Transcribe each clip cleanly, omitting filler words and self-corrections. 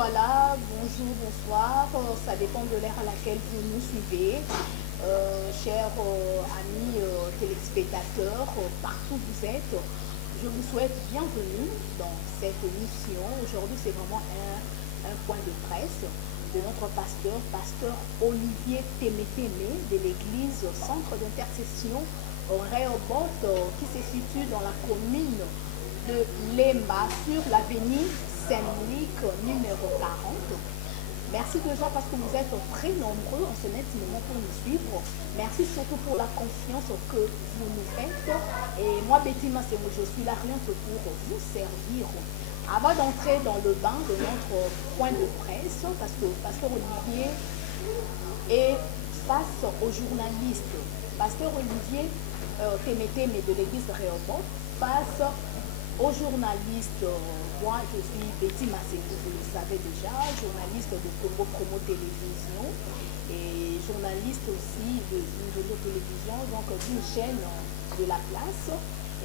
voilà, bonjour, bonsoir, ça dépend de l'heure à laquelle vous nous suivez. Chers amis téléspectateurs, partout où vous êtes, je vous souhaite bienvenue dans cette émission. Aujourd'hui, c'est vraiment un point de presse de notre pasteur Olivier Témétémé de l'église Centre d'intercession Rehoboth qui se situe dans la commune de Lemba sur l'avenue Saint-Luc numéro 40. Merci déjà parce que vous êtes très nombreux en ce moment pour nous suivre. Merci surtout pour la confiance que vous nous faites. Et moi, Betty Massemo, je suis là rien que pour vous servir. Avant d'entrer dans le bain de notre point de presse, parce que Pasteur Olivier est face aux journalistes. Pasteur Olivier Témétémé de l'église Rehoboth face aux journalistes. Moi, je suis Betty Massemo, vous le savez déjà, journaliste de Promo Télévision et journaliste aussi de télévision, donc d'une chaîne de la place.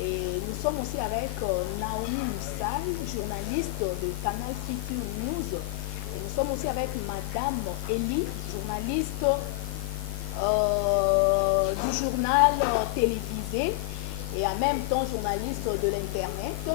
Et nous sommes aussi avec Naomi Moussal, journaliste de Canal Future News. Et nous sommes aussi avec Madame Elie, journaliste du journal télévisé et en même temps journaliste de l'Internet.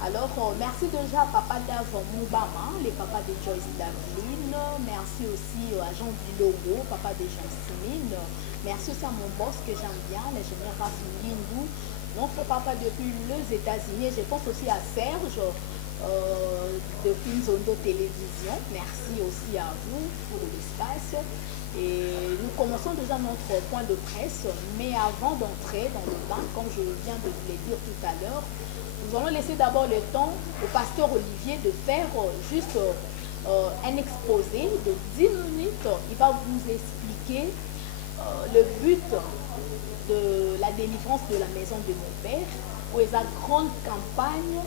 Alors, merci déjà à Papa Dav Moubama, les papas de Joyce Davlin. Merci aussi à Jean Bilogo, papa de Jean Simine. Merci aussi à mon boss que j'aime bien, l'ingénieur Rafi Lindou, notre papa depuis les États-Unis. Je pense aussi à Serge de Finzondo Télévision. Merci aussi à vous pour l'espace. Et nous commençons déjà notre point de presse, mais avant d'entrer dans le bain, comme je viens de vous le dire tout à l'heure, nous allons laisser d'abord le temps au pasteur Olivier de faire juste un exposé de 10 minutes. Il va vous expliquer le but de la délivrance de la maison de mon père pour la grande campagne.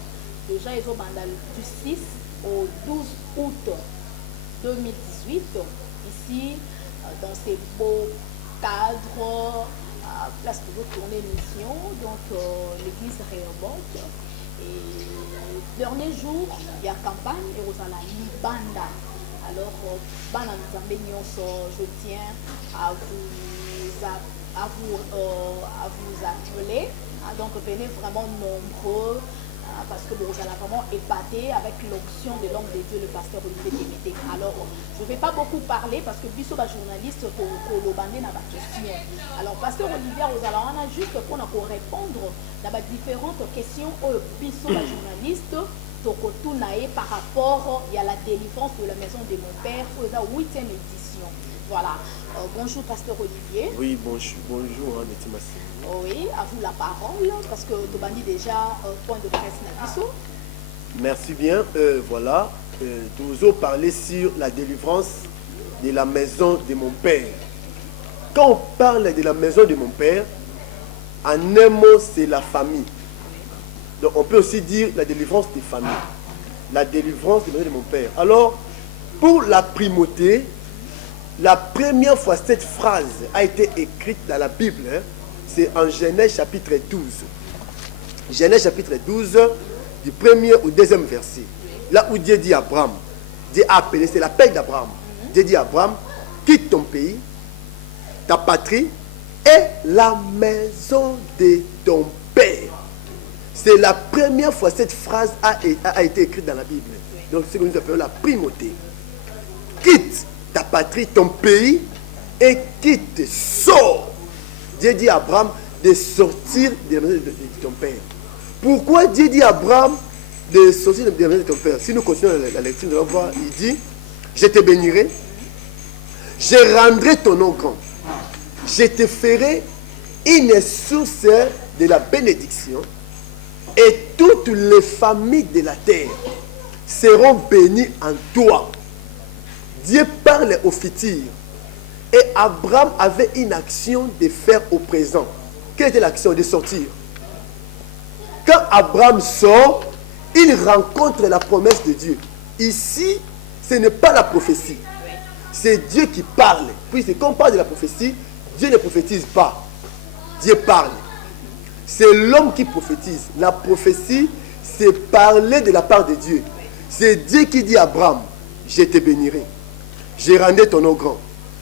Déjà, ils ont du 6 au 12 août 2018, ici, dans ces beaux cadres, place pour vous tourner l'émission, donc l'église Rehoboth. Et dernier jour, il y a campagne et vous allez Libanda. Alors, je tiens à vous appeler. Donc, venez vraiment nombreux. Parce que vous allez vraiment épater avec l'onction de l'homme de Dieu, le pasteur Olivier Témétémé. Alors, je ne vais pas beaucoup parler parce que Bissot va journaliste pour le bander dans la question. Alors, pasteur Olivier, vous allez en juste pour répondre dans différentes questions au Bissot va journaliste par rapport à la délivrance de la maison de mon père pour la 8e édition. Voilà. Bonjour, pasteur Olivier. Oui, bonjour, Betty Massemo. Oui, à vous la parole, parce que tu as déjà point de presse Nabiso. Merci bien. Voilà, nous allons parler sur la délivrance de la maison de mon père. Quand on parle de la maison de mon père, en un mot, c'est la famille. Donc, on peut aussi dire la délivrance des familles. La délivrance de la maison de mon père. Alors, pour la primauté, la première fois cette phrase a été écrite dans la Bible, c'est en Genèse chapitre 12. Genèse chapitre 12, du premier au deuxième verset. Là où Dieu dit à Abraham, Dieu a appelé, c'est l'appel d'Abraham. Dieu dit à Abraham, quitte ton pays, ta patrie et la maison de ton père. C'est la première fois cette phrase a été écrite dans la Bible. Donc c'est ce que nous appelons la primauté. Quitte ta patrie, ton pays, et quitte, sors. Dieu dit à Abraham de sortir de la maison de ton père. Pourquoi Dieu dit à Abraham de sortir de la maison de ton père? Si nous continuons la lecture, nous allons voir, il dit, je te bénirai, je rendrai ton nom grand, je te ferai une source de la bénédiction, et toutes les familles de la terre seront bénies en toi. Dieu parle au futur. Et Abraham avait une action de faire au présent. Quelle était l'action? De sortir. Quand Abraham sort, il rencontre la promesse de Dieu. Ici, ce n'est pas la prophétie. C'est Dieu qui parle. Puis quand on parle de la prophétie, Dieu ne prophétise pas. Dieu parle. C'est l'homme qui prophétise. La prophétie, c'est parler de la part de Dieu. C'est Dieu qui dit à Abraham, je te bénirai. Je rendrai ton nom grand.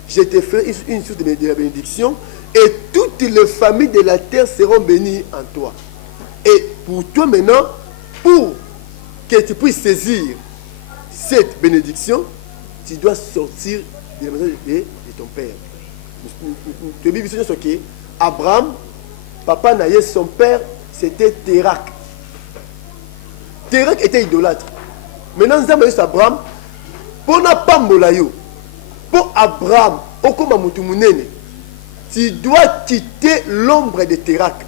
Je te ferai une source de la bénédiction et toutes les familles de la terre seront bénies en toi. Et pour toi maintenant, pour que tu puisses saisir cette bénédiction, tu dois sortir de la maison de ton père. Tu as vu ce que Abraham, papa Naïe, son père, c'était Térak. Térak était idolâtre. Maintenant, nous avons Abraham, pour ne pas molayo, pour Abraham, tu dois quitter l'ombre de Térak.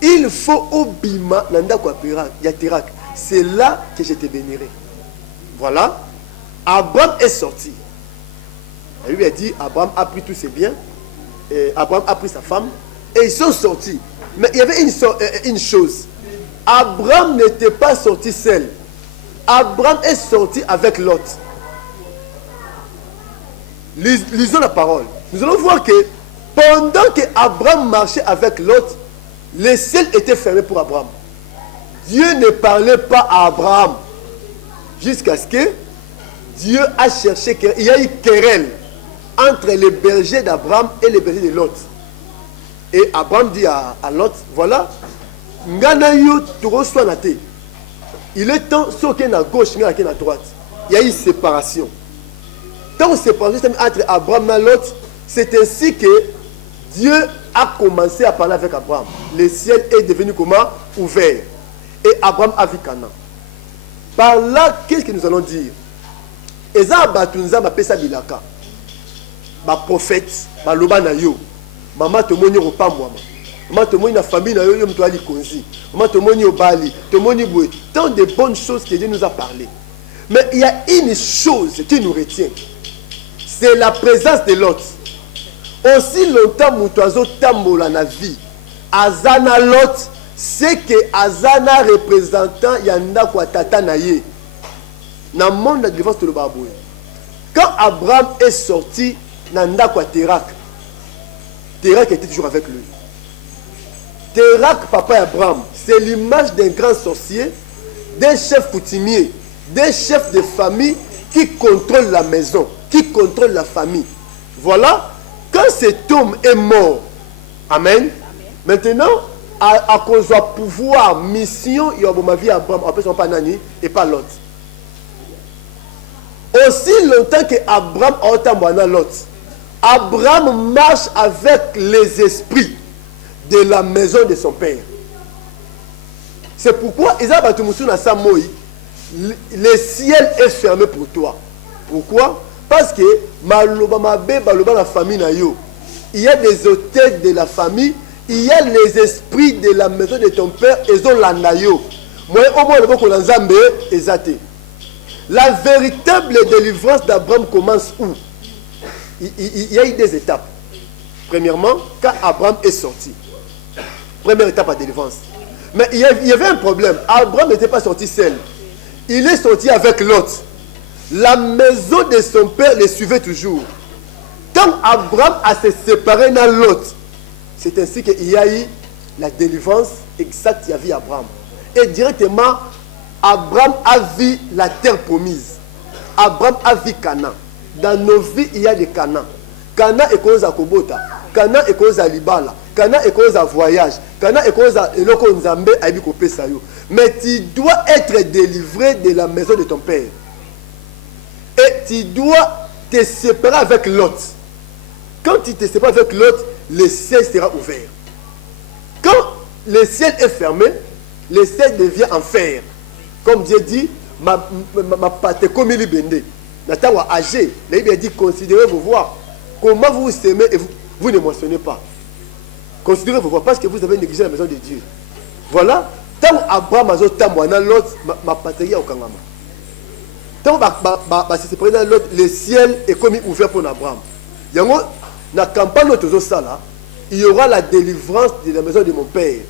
Il faut obima nanda kwa Térak. C'est là que je te bénirai. Voilà. Abraham est sorti. Elle lui a dit, Abraham a pris tous ses biens, et Abraham a pris sa femme, et ils sont sortis. Mais il y avait une chose. Abraham n'était pas sorti seul. Abraham est sorti avec Lot. Lisons la parole. Nous allons voir que pendant que Abraham marchait avec Lot, les ciels étaient fermés pour Abraham. Dieu ne parlait pas à Abraham jusqu'à ce que Dieu a cherché, il y a eu querelle entre les bergers d'Abraham et les bergers de Lot. Et Abraham dit à Lot, voilà, il est temps, soit qu'il y a à gauche, soit qu'il y a à droite. Il y a eu séparation. Tant séparation entre Abraham et Lot, c'est ainsi que Dieu a commencé à parler avec Abraham. Le ciel est devenu comment? Ouvert. Et Abraham a vu Canaan. Par là, qu'est-ce que nous allons dire? Eza batunza mapesa bilaka. Ba prophète, ba loba na yo. Mama te moni opambwama. Mama te moni na famille na yo yo mto ali konzi. Mama te moni obali, te moni boué. Tant de bonnes choses que Dieu nous a parlé. Mais il y a une chose qui nous retient. C'est la présence de l'autre. Aussi longtemps mutoazo tambola na vie. Azana l'autre, c'est que Azana représentant yanda kwa tata na ye. Dans le monde de la défense de l'Obaboué. Quand Abraham est sorti, Nanda kwa Térak. Térak était toujours avec lui. Térak, papa Abraham, c'est l'image d'un grand sorcier, d'un chef coutumier, d'un chef de famille qui contrôle la maison, qui contrôle la famille. Voilà, quand cet homme est mort, amen. Maintenant, à cause du pouvoir, mission, il y a ma vie Abraham, après son panani et pas l'autre. Aussi longtemps que Abraham a entendu l'autre, Abraham marche avec les esprits de la maison de son père. C'est pourquoi le ciel est fermé pour toi. Pourquoi? Parce que la famille, il y a des hôtels de la famille, il y a les esprits de la maison de ton père, et ils ont l'anayo. Moi, au moins, le la véritable délivrance d'Abraham commence où? Il y a eu des étapes. Premièrement, quand Abraham est sorti. Première étape à délivrance. Mais il y avait un problème. Abraham n'était pas sorti seul. Il est sorti avec l'autre. La maison de son père le suivait toujours. Quand Abraham a se séparé de l'autre, c'est ainsi qu'il y a eu la délivrance exacte qu'il y avait Abraham. Et directement, Abraham a vu la terre promise. Abraham a vu Canaan. Dans nos vies, il y a des Canaan. Canaan est cause à Kobota. Canaan est cause à Libala. Canaan est cause à voyage. Canaan est cause à Eloko Nzambe Aibiko Pesayo. Mais tu dois être délivré de la maison de ton père. Et tu dois te séparer avec l'autre. Quand tu te sépares avec l'autre, le ciel sera ouvert. Quand le ciel est fermé, le ciel devient en fer. Comme Dieu dit, ma pâte comme il bende. Nathan âgé, il a dit considérez vos voix. Comment vous vous aimez et vous ne mentionnez pas. Considérez vos voix parce que vous avez négligé la maison de Dieu. Voilà. Tant Abraham a dit l'autre, ma patrie au Kangama. Tant l'autre, le ciel est comme ouvert pour Abraham. Dans la campagne de Sala, il y aura la délivrance de la maison de mon père.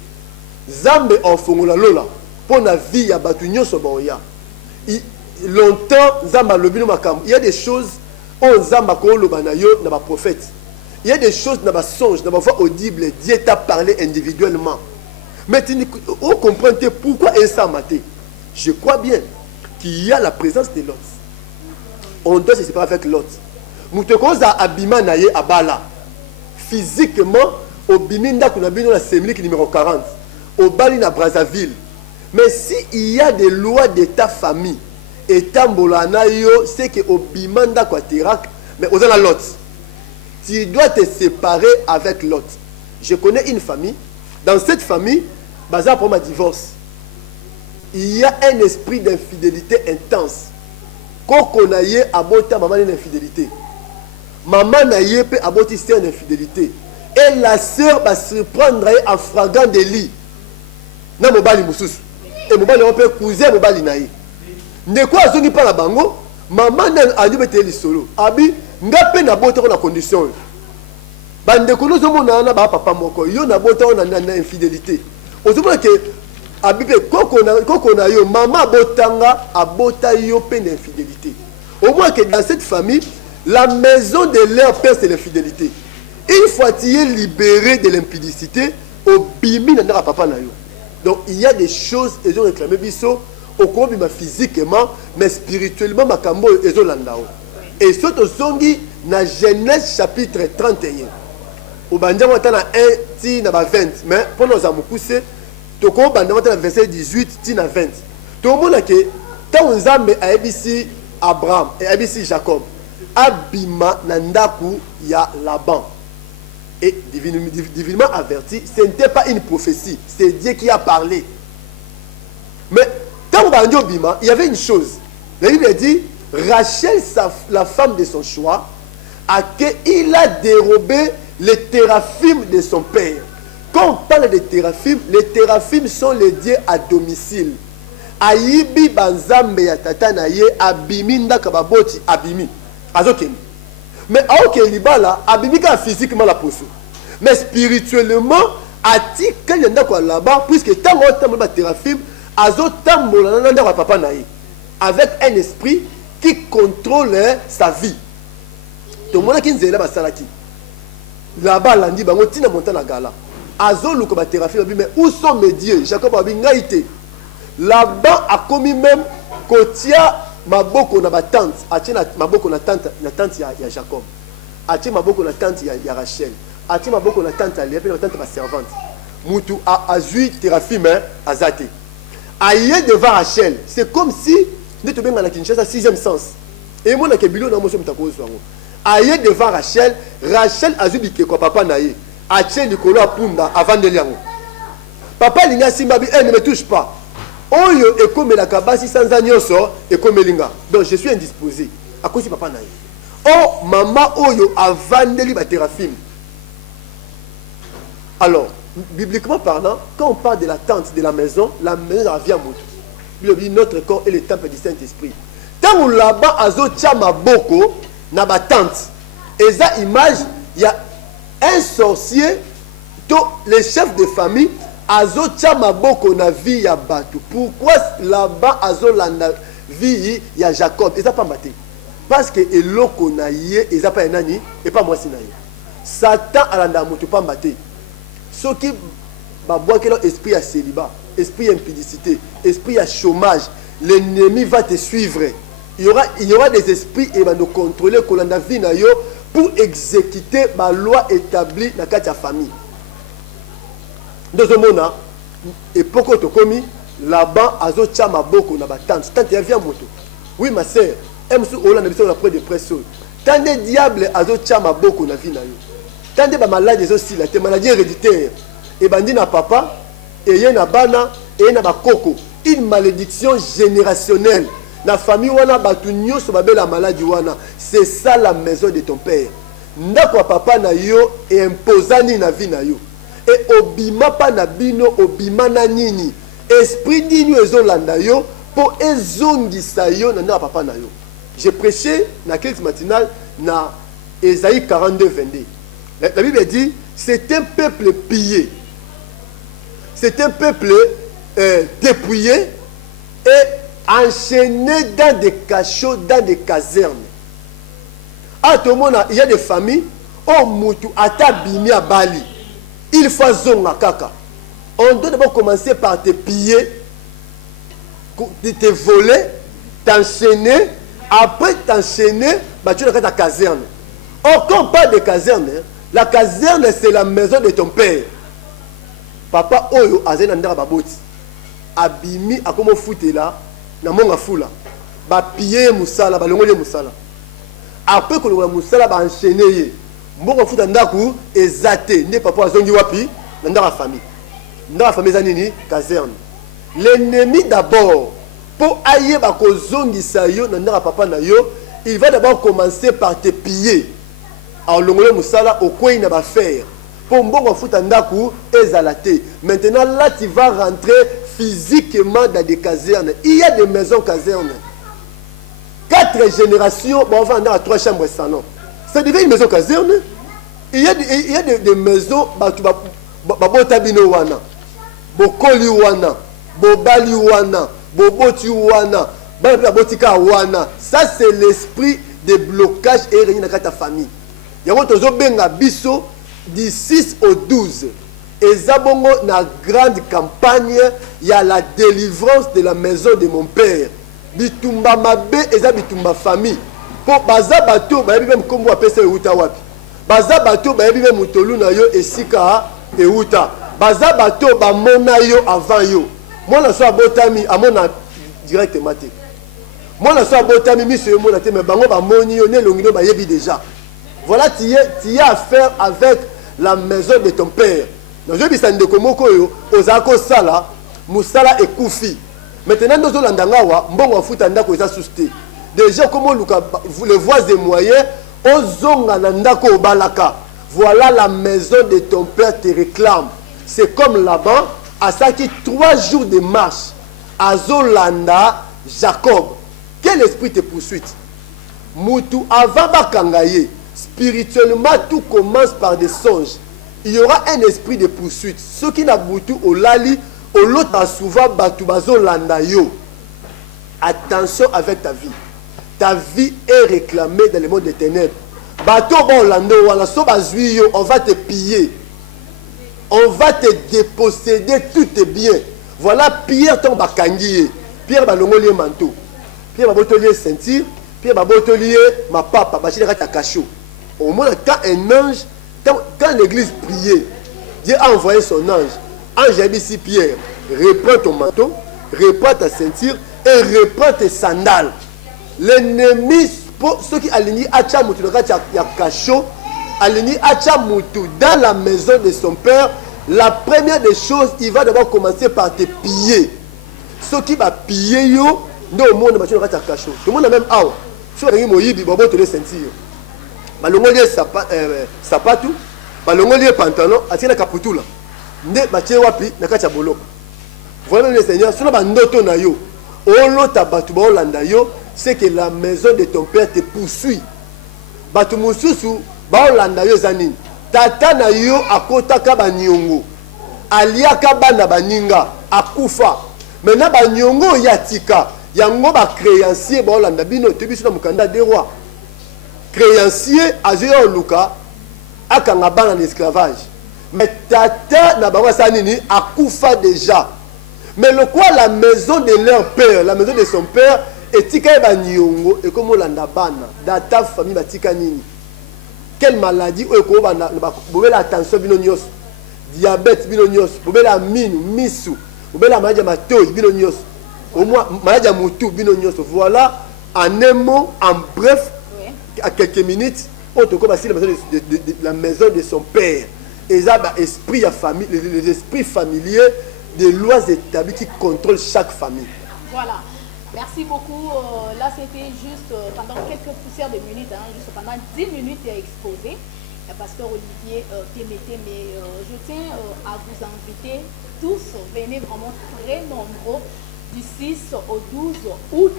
Zambe en fongola lola. Pour la vie, il y a Batunyo Soboya. Longtemps, Zamba Lobino Makam. Il y a des choses, on Zamba Kolo Banayo, n'a pas prophète. Il y a des choses, n'a pas songe, n'a pas voix audible. Dieu t'a parlé individuellement. Mais vous comprenez pourquoi elle s'est maté. Je crois bien qu'il y a la présence de l'autre. on doit se séparer avec l'autre. Moutokoza abima naye abala. Physiquement, au biminda qu'on a bien dans la Sémilique numéro 40, au Bali na Brazzaville. Mais s'il y a des lois d'état famille, état mbolana yo, c'est que au bimanda kwa tirak, mais aux la l'autre. Tu dois te séparer avec l'autre. Je connais une famille, dans cette famille, bazar pour ma divorce. Il y a un esprit d'infidélité intense. Koko na ye abota maman une infidélité. Maman na ye pe aboti sœur une infidélité. Et la sœur va se prendre à fragant de lit. Na mobali mususu. Et mobali on peut cousin mobali na ye. Ne quoi azongi pa la bango, maman na adi bete li solo. Abi ngape na bota na condition. Bande kono zomo na ba papa moko yo na bota na infidélité. Ozomona ke abipe koko na yo maman botanga abota yo pe d'infidélité. Au moins que dans cette famille, la maison de leur père c'est l'infidélité. Une fois tu es libéré de l'impudicité, au bimi na papa na yo. Donc il y a des choses ils ont réclamé biso au combien physiquement mais spirituellement makambo ils ont landao. Et ce to songi na Genèse chapitre 31. Au bandama ta na 1 ti na ba 20 mais pour nous amukuse toko bandama ta na verset 18 ti na 20. To mona ke ta nzambe a ebisi Abraham et ebisi Jacob abima na ndaku ya Laban. Et divinement averti, ce n'était pas une prophétie, c'est Dieu qui a parlé. Mais quand on bima, il y avait une chose. La Bible dit, Rachel, la femme de son choix, il a dérobé les téraphimes de son père. Quand on parle de téraphimes, les téraphimes sont les dieux à domicile. Ayibi banzambe ya tata na ye abimi ndaka baboti abimi. Azokeni. Mais aoke libala abimika physiquement la poso. Mais spirituellement ati quand yanda kwa là-bas puisque tant autant ba téraphimes azotambola na ndaka papa na ye avec un esprit qui contrôle sa vie. To mona kinzela basalaki. Là-bas landi bango tina montana gala. Azoluko ba thérapie mais où sont mes dieux? Jacob abi ngaité. Là-bas a commis même kotia maboko na ba tante, atina maboko na tante ya Jacob. Atina maboko na tante ya Rachel. Atina maboko na tante ya Léa, na tante ba servante. Mutu a azui thérapie mais azate. Aïe devant Rachel, c'est comme si nous te benga na Kinshasa 6e sens. Et moi na kebilo na moso mutako zwango. Aïe devant Rachel, Rachel azui bike ko papa na ye. Atie likolo apunda avant de liango. Papa linga simbabi ne me touche pas. Oyo ekome la kabasi sans agnoso ekome linga. Donc je suis indisposé. À cause de papa naï. Oh maman oyo avandeli ba thérapie. Alors, bibliquement parlant, quand on parle de la tente de la maison revient à moto. Il dit notre corps est le temple du Saint-Esprit. Tant on là-bas azo chama boko na ba tente. Et ça image, il y a un sorcier, les chefs de famille azo chama boko na vie ya batu. Pourquoi là-bas azo la vie ya Jacob? Et ça pas maté. Parce que eloko na ye, et ça pas nani et pas moi sinaye. Satan alanda moto pas maté. Ce qui va boire quel esprit à célibat, esprit à impudicité, esprit à chômage, l'ennemi va te suivre. Il y aura des esprits et va nous contrôler kolanda vie na yo pour exécuter ma loi établie dans la famille. Dans ce moment, et pourquoi tu commis là-bas, azo chama boko na ba tante. Tante vient moto. Oui ma sœur, aime sous Hollande de après de pression. Tant de diables azo chama boko na vie na yo. Tant de maladies aussi la maladie héréditaire. Et bandi na papa, et y na bana, et na ba koko. Une malédiction générationnelle. La famille wana batu nyoso babe la maladie wana. C'est ça la maison de ton père. Ndakwa papa na yo et imposani na vie na yo. Et obima pa na bino obima na nini. Esprit nini ezolanda yo pour ezongisa yo na papa na yo. J'ai prêché na crise matinale na Ésaïe 42 22. La Bible dit c'est un peuple pillé. C'est un peuple dépouillé et enchaîné dans des cachots, dans des casernes. À tout le monde, il y a des familles, oh mutu atabimi à Bali. Il faut zonga kaka. On doit d'abord commencer par te piller, te voler, t'enchaîner, Après t'enchaîner, tu as ta caserne. Or, quand on parle de caserne, la caserne, c'est la maison de ton père. Papa, oyo, azena ndara baboti. Abimi, akomo foute là, na monga fula. Ba piller musala, ba longole musala. Après que le musala ba enchaîner, mbongo foute ndaku, ezate, ne papa azongi wapi, ndara famille. Ndara famille zanini, caserne. L'ennemi d'abord, pour ailler ba kozongi sayo, ndara papa na yo, il va d'abord commencer par te piller. Alors longole musala, au coin na ba faire. Pour mbongo foute ndaku, ezalate. Maintenant là, tu vas rentrer physiquement dans des casernes. Il y a des maisons casernes. 4 générations, on va dans 3 chambres salon. Ça devient une maison caserne. Il y a des maisons, Babotabino wana, Bokoli wana, Bobali wana, Boboti wana, Babotika wana. Ça c'est l'esprit de blocage et réunion dans ta famille. Il y a un benga biso du 6 au 12. Et Zabongo, na grande campagne, il y a la délivrance de la maison de mon père. Bitumba mabe, eza bitumba famille. Pour baza bato, ba yebi même comme vous appelez ça euta wapi. Baza bato, ba yebi même mutolu na yo esika euta. Baza bato, ba mona yo avant yo. Moi na so abotami, amona directement te. Moi na so abotami, monsieur mona te, mais bango ba moni yo, ne longino ba yebi déjà. Voilà, tu y as affaire avec la maison de ton père. Donc je dis ça ndeko moko yo ozako sala musala ekufi. Maintenant nous olandangawa mbongo futa ndako eza susté. Déjà comment les voies et moyens ozonga na ndako obalaka. Voilà la maison de ton père te réclame. C'est comme là-bas à ça qui 3 jours de marche à Zolanda Jacob. Quel esprit te poursuit? Mutu avant bakangaye. Spirituellement tout commence par des songes. Il y aura un esprit de poursuite. Ceux qui n'ont pas au lali, au l'autre souvent batu bazo landa yo. Attention avec ta vie. Ta vie est réclamée dans le monde des ténèbres. Bato bon lando wala so bazui yo, on va te piller. On va te déposséder tous tes biens. Voilà Pierre ton bakangiye. Pierre balongolier manteau. Pierre babotolier ceinture. Pierre babotolier ma papa bachira ta cachot. Au moins quand un ange quand l'église priait, Dieu a envoyé son ange. Ange a dit ici Pierre, reprends ton manteau, reprends ta ceinture et reprends tes sandales. L'ennemi, ceux qui alignent Achamutu, alignent Achamutu dans la maison de son père, la première des choses, il va d'abord commencer par te piller. Ceux qui va piller, yo, non au monde, tout le monde a même out. Si vous avez moïbi, vous avez ceinture. Balongolier sapatu, balongolier pantalon, atina kaputula. Nde batie wapi na kati ya boloko. Voilà le Seigneur, sona bandoto na yo. Olo tabatu ba olanda yo, c'est que la maison de ton père te poursuit. Batu mususu ba olanda yo zanini. Tata na yo akotaka banyongo. Aliaka bana baninga akufa. Maintenant banyongo yatika, yango ba créancier ba olanda bino te biso na mukanda des rois. Créancier azio luka akanga bana l'esclavage. Mais tata na bango sanini akufa déjà. Mais le quoi la maison de leur père, la maison de son père etika ba nyongo et comme olanda bana data famille batika nini. Quelle maladie o ko bana bobela attention bino nyos. Diabète bino nyos, bobela minu misu, bobela maladie matoi bino nyos. Au moins maladie mutu bino nyos. Voilà en un mot, en bref, à quelques minutes, on te commence la maison de son père. Et ça, esprit à famille, les esprits familiers, des lois établies qui contrôlent chaque famille. Voilà. Merci beaucoup. Là, c'était juste pendant quelques poussières de minutes, juste pendant 10 minutes à exposer. Pasteur Olivier Témété, mais je tiens à vous inviter tous, venez vraiment très nombreux du 6 au 12 août,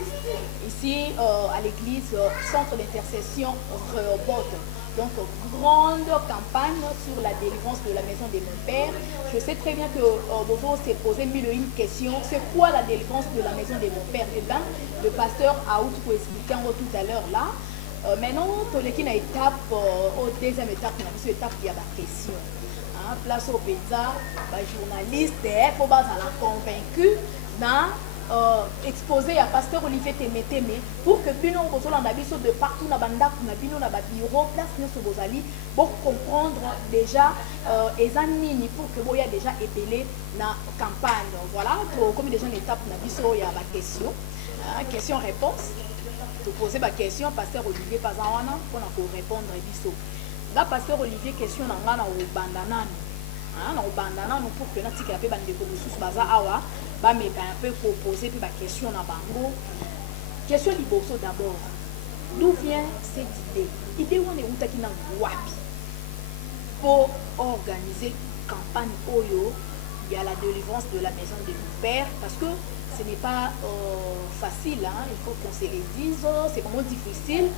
ici à l'église Centre d'intercession Rehoboth. Donc, grande campagne sur la délivrance de la maison de mon père. Je sais très bien que Bozo s'est posé mille et une questions. C'est quoi la délivrance de la maison de mon père? Eh bien, le pasteur a tout expliqué tout à l'heure là. Maintenant, on est une étape, au deuxième étape, on a vu étape, il y a la question. Place au pizza, journaliste, pour la convaincu dans exposé à pasteur Olivier Temeteme pour que bino bozolanda biso de partout na bandako na bino na ba bureau place nyonso bozali pour comprendre déjà eza nini pour que boya déjà ébélé na campagne. Voilà, comme déjà une étape na biso ya ba question question réponse. Tu poser ma question pasteur Olivier Pazawana pour répondre biso. Là pasteur Olivier question na ngana o bandanani. Na o bandanani pour que na tika pe bande ko mususu baza awa ba me un peu proposer puis ba question na bango. Question liboso d'abord. D'où vient cette idée? Idée on est utaki na wapi pour organiser campagne Oyo, il y a la délivrance de la maison de mon père parce que ce n'est pas facile, hein? Il faut qu'on se le dise, c'est vraiment difficile.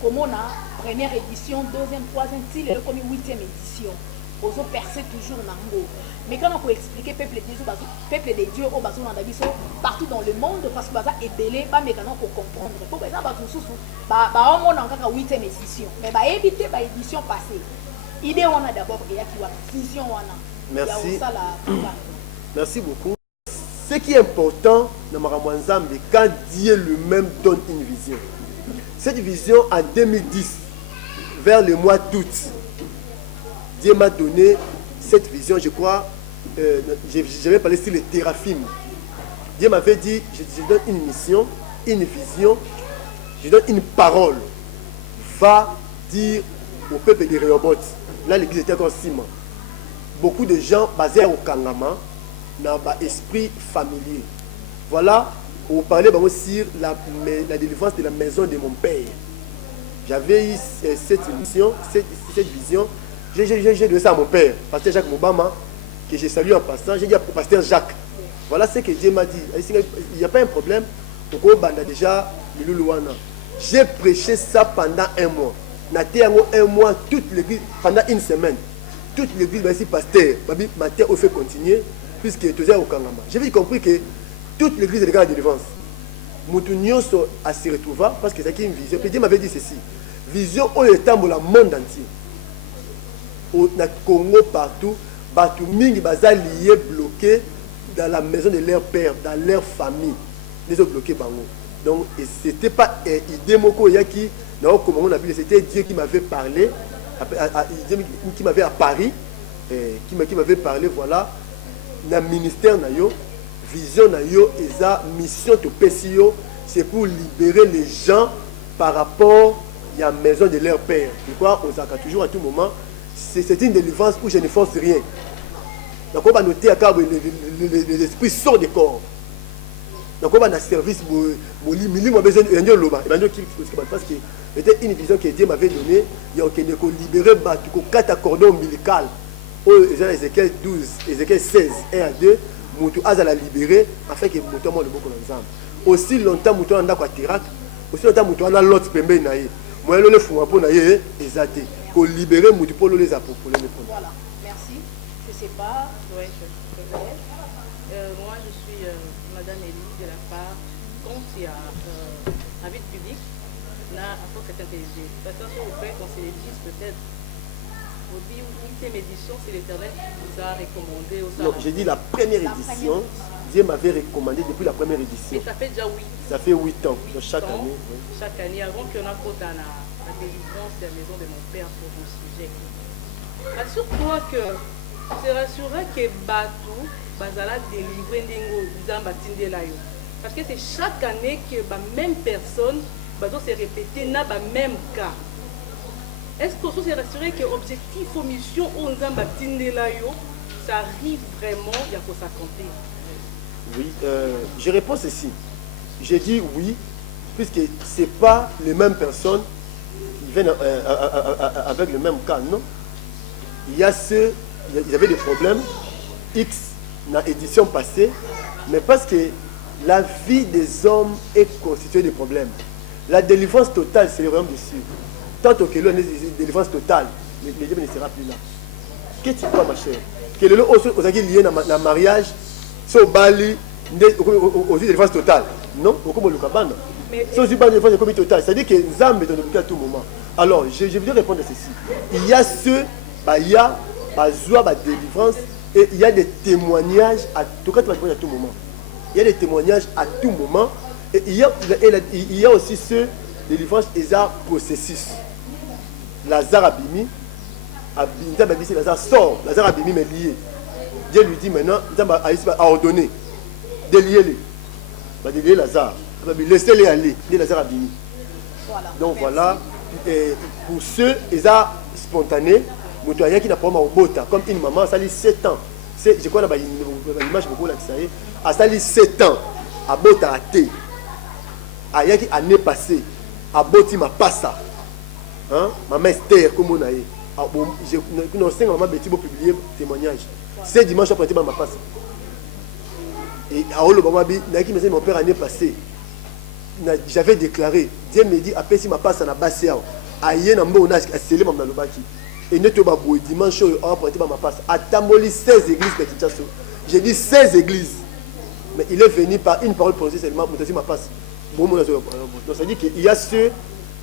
Comme on a première édition, deuxième, troisième, comme 8e édition, aux autres percer toujours Nango. Mais quand on peut expliquer peuple de Dieu au bateau partout dans le monde, parce que ça est belé, pas mécaniquement pour comprendre. Pour que ça va tout sous, on a encore 8e édition, mais bah éviter bah édition passée. Idée on a d'abord et qui va vision on a. Merci. Merci beaucoup. Ce qui est important dans Maramwanzambe, quand Dieu lui-même donne une vision. Cette vision en 2010, vers le mois d'août, Dieu m'a donné cette vision, je crois, je vais parler sur le Théraphim. Dieu m'avait dit, je donne une mission, une vision, je donne une parole. Va dire au peuple de Rehoboth. Là, l'église était encore 6 mois. Beaucoup de gens basés au Kangama, dans l'esprit familier. Voilà, on parlait aussi sur la délivrance de la maison de mon père. J'avais eu cette mission, cette vision. J'ai donné ça à mon père, pasteur Jacques Moubama, que j'ai salué en passant. J'ai dit à pasteur Jacques, voilà ce que Dieu m'a dit. Il n'y a pas un problème. Déjà, j'ai prêché ça pendant 1 mois. Un mois, toute l'église, pendant 1 semaine. Toute l'église, ici, pasteur, Matin, on fait continuer. Puisque tout ça au Kangama. J'ai compris que toute l'église est de la délivrance. Moutounion a se retrouvé parce que c'est une vision. Puis Dieu m'avait dit ceci. Vision où le temps pour le monde entier. Au Congo partout, Batou Mingi Baza lié bloqué dans la maison de leur père, dans leur famille. Les autres bloqués Bango. Donc c'était pas idée moko yaki non comme on a vu, c'était Dieu qui m'avait parlé, qui m'avait à Paris, qui m'avait parlé, voilà. Dans le ministère, vision, et mission de PCO, c'est pour libérer les gens par rapport à la maison de leur père. Je crois aux toujours à tout moment, c'est une délivrance où je ne force rien. Donc on va noter à cabo les esprits sortent du corps. Donc on va dans le service, parce que c'était une vision que Dieu m'avait donnée, il y a libérer 4 cordons ombilicaux. Ézéchiel 12, Ézéchiel 16, 1 à 2, Moutou Azala libéré, afin que Moutou a beaucoup ensemble. Aussi longtemps Moutou a Tirak, aussi longtemps Moutou a l'autre pembe naïe. Moi, le fou pour naïe, Ezate. Pour libérer Moutou pour les approprier. Voilà, merci. Je ne sais pas, ouais, moi, je suis Madame Élie de la part, quand il y a un vide public, là, à force c'est intelligent. Parce que vous pouvez qu'on se le dise peut-être. Vous dites, 8e édition, c'est l'Éternel qui vous a recommandé au Non, j'ai dit la première édition. Dieu m'avait recommandé depuis la première édition. Et ça fait déjà 8. Ça fait 8 ans. Chaque année. Oui. Chaque année, avant qu'on a fait dans la délivrance de la maison de mon père pour mon sujet. Assure-toi que tu rassureras que Batou, Bazala délivrer Ndingo, Zamba Tindelayo. Parce que c'est chaque année que la même personne va se répéter dans le même cas. Est-ce qu'on s'est rassuré que l'objectif ou mission au Nzamba Tindelayo, ça arrive vraiment, il y a pour s'accomplir? Oui, je réponds ceci. J'ai dit oui, puisque ce n'est pas les mêmes personnes qui viennent avec le même cas, non? Il y a ceux, ils avaient des problèmes, X dans l'édition passée, mais parce que la vie des hommes est constituée de problèmes. La délivrance totale, c'est le royaume des cieux. Tant que l'on est une délivrance totale, le diable ne sera plus là. Qu'est-ce que tu crois, ma chère? Que le aux lié dans le mariage, c'est au Bali, aux délivrance totale. Non? Au comme le cabane. C'est aussi pas une délivrance totale. C'est-à-dire que Zam est dans le à tout moment. Alors, je vais répondre à ceci. Il y a ceux, il y a la délivrance et il y a des témoignages à tout moment. il y a des témoignages à tout moment. Et il y a aussi ceux de délivrance, ils ont processus. Lazare Abimi, Lazare sort, Lazare Abimi est lié. Dieu lui dit maintenant, il a ordonné de lier-les. Il va délier Lazare. Laissez-les aller, dit Lazare Abimi. Voilà. Donc Merci. voilà, et pour ceux, ils ont spontané, il qui n'a pas au bota, comme une maman, ça lit 7 ans. Je crois que l'image beaucoup là, ça lit 7 ans, à bota à thé. Il y a qui année passée, à boti ma passa. Maman Esther, comme on a eu. Je sais maman Betty pour publier témoignage. C'est dimanche après ma passe. Et à Olo Bamabi, mon père année passée. J'avais déclaré, Dieu me dit, après si ma passe à la basse, aïe n'a pas a scellé mon malobaki. Et ne te pas bouer dimanche, après ma passe. À Tamboli, 16 églises de Kinshasa. J'ai dit 16 églises. Mais il est venu par une parole prononcée seulement, ma passe. Donc ça dit qu'il y a ceux,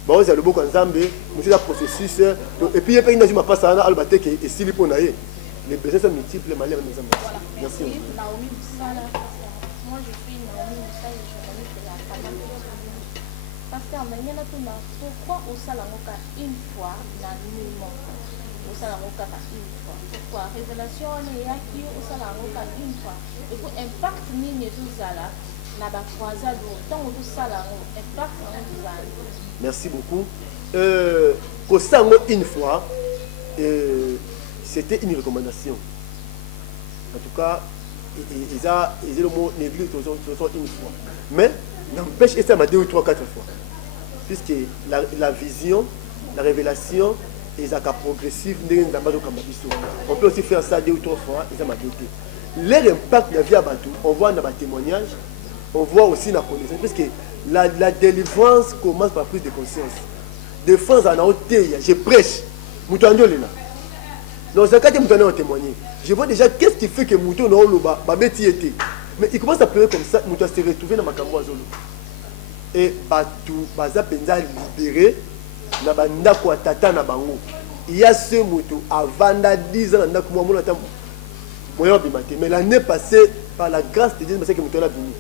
bon, c'est le beau ensemble, monsieur, processus, et puis il y a une ma passe à Albaté qui est si pour naïe. Les besoins sont multiples, malais, Voilà. merci. Naomi Moussala. Moi, je suis Naomi Moussa, je suis journaliste de la Paname de Soumou. Pasteur, pourquoi au Salamoka une fois n'a nullement au Salamoka une fois? Pourquoi? Révélation, il y a qui au Salamoka une fois. Et pour impact, ni tout ça là, n'a pas croisé tant au Salamoka, impact, tout ça. Merci beaucoup. Au Sango une fois, c'était une recommandation. En tout cas, ils ont le mot néglige une fois. Mais, n'empêche, et ça m'a 2 ou 3, 4 fois. Puisque la vision, la révélation, et ça progressif, on peut aussi faire ça 2 ou 3 fois, et ça m'a doté. L'impact de la vie à Batou, on voit dans les témoignages, on voit aussi dans la connaissance. Puisque la délivrance commence par prise de conscience. Défense en hauteur, je prêche. Moutandio là. Dans ce cas, Moutandio a témoigné. Je vois déjà qu'est-ce qui fait que Moutandio n'a pas été. Mais il commence à pleurer comme ça, Moutandio s'est retrouvé dans ma campagne. Et Batou, Baza Penza libéré, na banda kwa tata na bango. Il y a ce Moutou, avant 10 ans, mais l'année passée, par la grâce de Dieu, c'est que Moutandio a venu.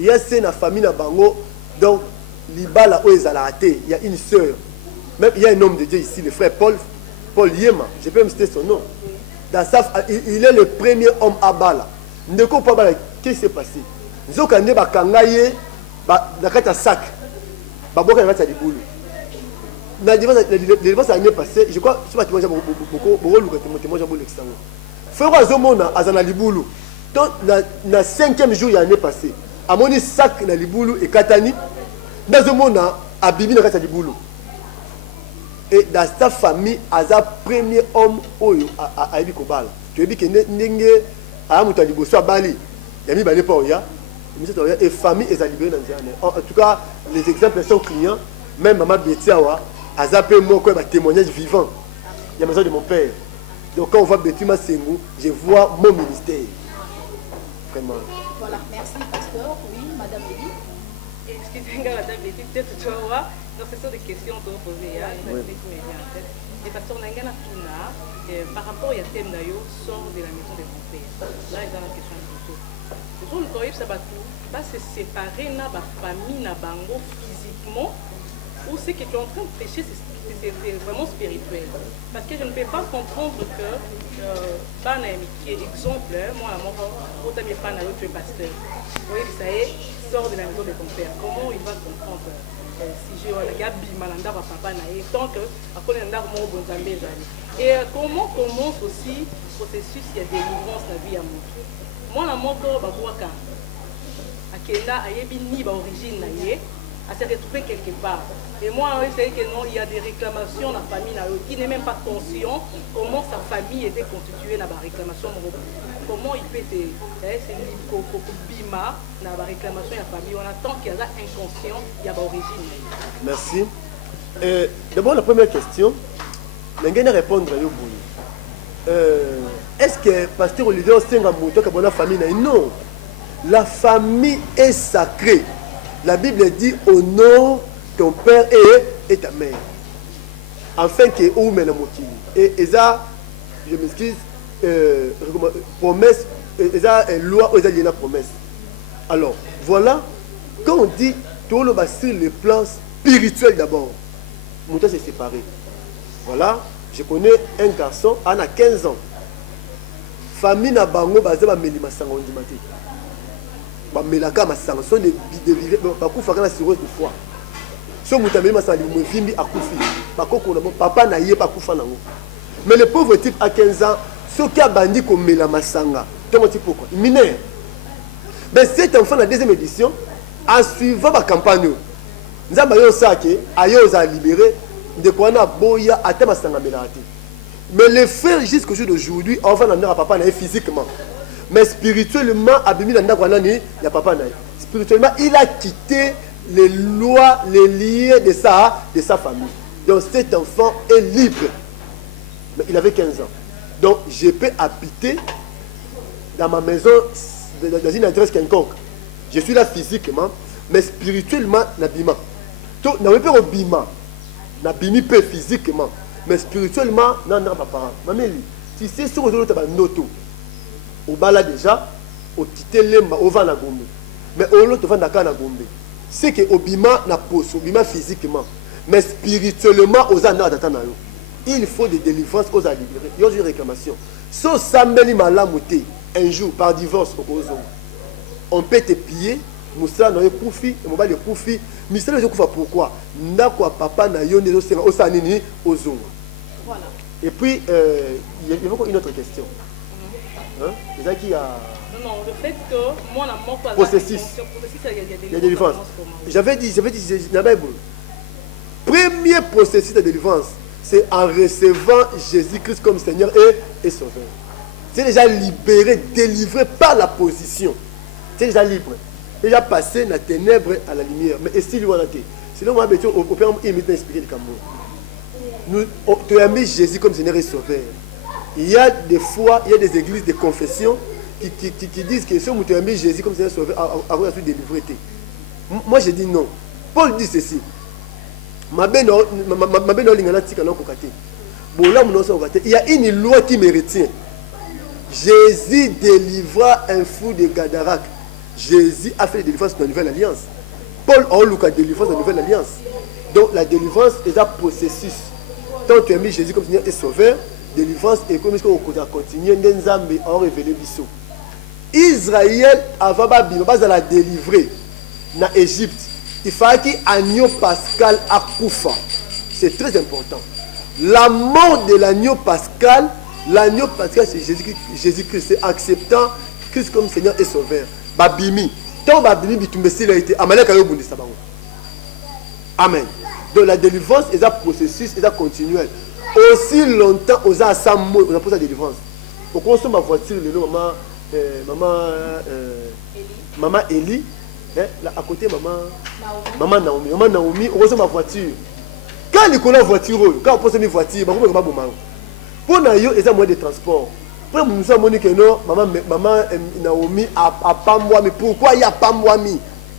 Il y a ce na famille na bango, donc Libala Oezalaté, il y a une sœur. Même il y a un homme de Dieu ici, le frère Paul Yema, je peux me citer son nom. Dans il est le premier homme à Bala. Qu'est-ce qui s'est passé? Nzokande bakangaye nakata sac. Baboka nakata libulu. La délivrance l'année passée, je crois que tu manges beaucoup témoignage beaucoup l'extérieur. Frère Azomona azana libulu. Donc na 5e jour l'année passée, amoni sac na libulu et katani. Nazomona abibi nakata libulu. Et dans sa famille, Aza premier homme à Ebi Kobal. Tu as dit que Nenge a muta liboso à Bali. Il y a mis Bali pour Oya. Et famille est libérée dans les en tout cas, les exemples sont clients. Même Maman Betiawa, Aza peut mon témoignage vivant. Il y a la maison de mon père. Donc quand on voit Betima Sengou, je vois mon ministère. Vraiment. Voilà, merci pasteur. Oui, madame Elie. Excusez-moi, madame Betty, peut-être tu vas voir. Donc, ce sont des questions que vous posez. Et pasteur Nangana Tuna, par rapport à thème d'ailleurs, sort de la maison de mon père. Là, il y a une question de tout. Le jour où le Coïb Sabatou va se séparer de la famille, na bango physiquement, ou c'est que tu es en train de prêcher, c'est vraiment spirituel. Parce que je ne peux pas comprendre que, par amitié, exemple, moi, à mon autant mes pas tu es pasteur. Vous voyez, ça y est, sort de la maison de ton père. Comment il va comprendre si j'ai un gars bimalanda va papa naïe tant que après on a mon bon zambé et comment commence aussi le processus il y a des délivrance la vie à moi la moto babuaka akenda ayebi ni ba origine naïe à se retrouver quelque part et moi c'est que non il y a des réclamations dans la famille qui n'est même pas conscient comment sa famille était constituée dans la réclamation comment il peut être c'est bima dans la réclamation de la famille on attend qu'il y a inconscient il y a origine. Merci. D'abord la première question je vais répondre à vous. Est-ce que pasteur Olivier Osenga Mouto a bonne famille? Non, la famille est sacrée. La Bible dit honore ton père et ta mère afin que ou mena mokili et ça je m'excuse promesse, loi aux alliés la promesse. Alors, voilà, quand on dit tout le bas sur le plan spirituel d'abord, mon temps s'est séparé. Voilà, je connais un garçon, il a 15 ans. Famille na bango baza ba melima sango ndimate. Ba melaka masango sont des ba kufa na cirrhose de foie. So mutameli masali mo vimbi akufi. Ba koko na papa na ye pa kufa nango. Mais le pauvre type à 15 ans, ce qui a bandit comme mela masanga. Tu sais pourquoi? Mineur. Mais cet enfant la deuxième édition, en suivant ma campagne, nous avons saké, ayo za libéré de quoi na boya à masanga melati. Mais le frère jusqu'au jour d'aujourd'hui, on va en à papa naï physiquement. Mais spirituellement, abimi dans il y a papa naï. Spirituellement, il a quitté les lois, les liens de sa famille. Donc cet enfant est libre. Mais il avait 15 ans. Donc je peux habiter dans ma maison, dans une adresse quelconque. Je suis là physiquement, mais spirituellement, n'abima. Donc, n'a pas bima. N'abimi peu physiquement. Mais spirituellement, non, non, papa. Maman, tu sais, si on a un noto, au bala déjà, au tité lemba, au vent à Gombe. Mais au lot, au vent à Gombe. C'est que au bima n'a pas, au bima physiquement. Mais spirituellement, aux années d'Atanayo. Il faut des délivrances aux à libérer. Il y a une réclamation. So sambeli malamuté, un jour, par divorce, on peut te piller. Moussa n'a pas koufi, et mobile koufi. Moussa n'a pas koufa pourquoi? N'a quoi papa n'a yon des au sanini aux ongles. Voilà. Et puis, il y a encore une autre question. Hein? C'est ça qui a. Non, le fait que moi, la mort, processus. Il y a des délivrances. J'avais dit, premier processus de délivrance, c'est en recevant Jésus-Christ comme Seigneur et Sauveur. C'est déjà libéré, délivré par la position. C'est déjà libre. Déjà passé de la ténèbre à la lumière. Mais est-ce qu'il y a un thé? Sinon, moi, au père, il m'a expliqué le Cameroun. Nous, tu as mis Jésus comme Seigneur et Sauveur. Il y a des fois, il y a des églises de confession qui disent que si tu as mis Jésus comme Seigneur et Sauveur, avant de délivrer. Moi, je dis non. Paul dit ceci. Il y a une loi qui me retient. Jésus délivra un fou de Gadarac. Jésus a fait la délivrance de la nouvelle alliance. Paul a eu la délivrance de la nouvelle alliance. Donc la délivrance est un processus. Tant tu as mis Jésus comme Seigneur et Sauveur, délivrance est comme si on continue à révéler l'issue. Israël avant la délivrer dans l'Égypte. Il fallait qu'il y ait un agneau pascal à Koufa. C'est très important. La mort de l'agneau pascal, c'est Jésus-Christ, c'est acceptant Christ comme Seigneur et Sauveur. Babimi. Tant Babimi bitumbesi a été Amalek ayo bundisa bango. Amen. Donc la délivrance est un processus, est un continuel. Aussi longtemps aux a sans mot, on a posé la délivrance. Au consomme ma voiture, maman Eli, là, à côté maman Naomi, on consomme ma voiture. Quand il connaît la voiture, quand on pose une voiture, on va pas pour nous, il y a un moyen de transport. Pour nous, on dit que non, maman Naomi a pas moi, mais pourquoi il n'y a pas moi?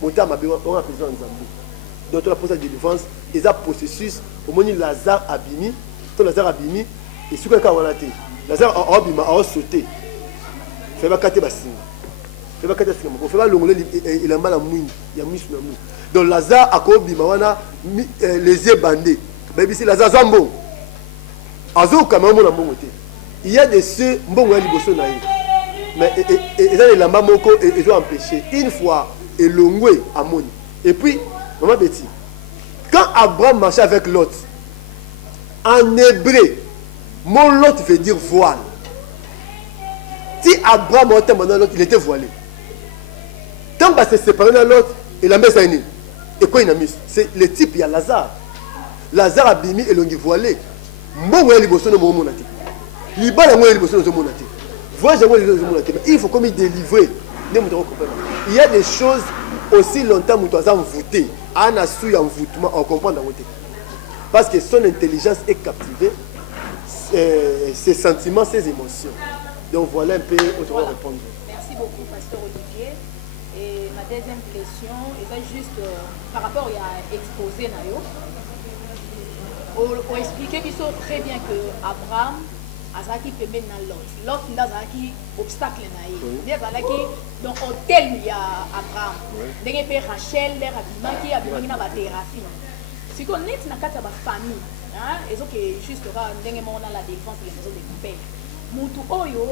Mon temps, on a besoin de Zambie. Donc, on a posé la délivrance, il y a un processus, au moment où Lazare Abimi, et ce qu'on a été, Lazare a sauté. Il fait pas bassine. Il fait pas l'onglet, il a mal à mouille, il a mis sur la mouille. Donc, Lazare a bima les yeux bandés. C'est Lazare Zambo. Il y a des ceux mais ils ont les lambas moko et ils ont empêché. Une fois, et l'ongoué à Moni. Et puis, maman Betty, quand Abraham marchait avec Lot, en hébreu, mon Lot veut dire voile. Si Abraham était maintenant Lot, il était voilé. Quand il s'est séparé de Lot, il a mis ça. Et quoi il a mis? C'est le type, il y a Lazare. Lazare a bimi et l'ongi voilé. Il faut comme il délivrer. Il y a des choses aussi longtemps où tu as envoûté. On comprend dans parce que son intelligence est captivée, ses sentiments, ses émotions. Donc voilà un peu où tu vas répondre. Merci beaucoup, Pasteur Olivier. Et ma deuxième question est juste par rapport à exposé Nayo. On expliquait très bien que Abraham azalaki pembeni na Lot nde azalaki obstacle na ye nde azalaki donc hôtel ya Abraham ndenge mpe Rachel mère abimaki na bathérapie sikoyo neti na kati ya bafamille ezoke juste kaka ndenge moko na la défense ya maison de mon père mutu oyo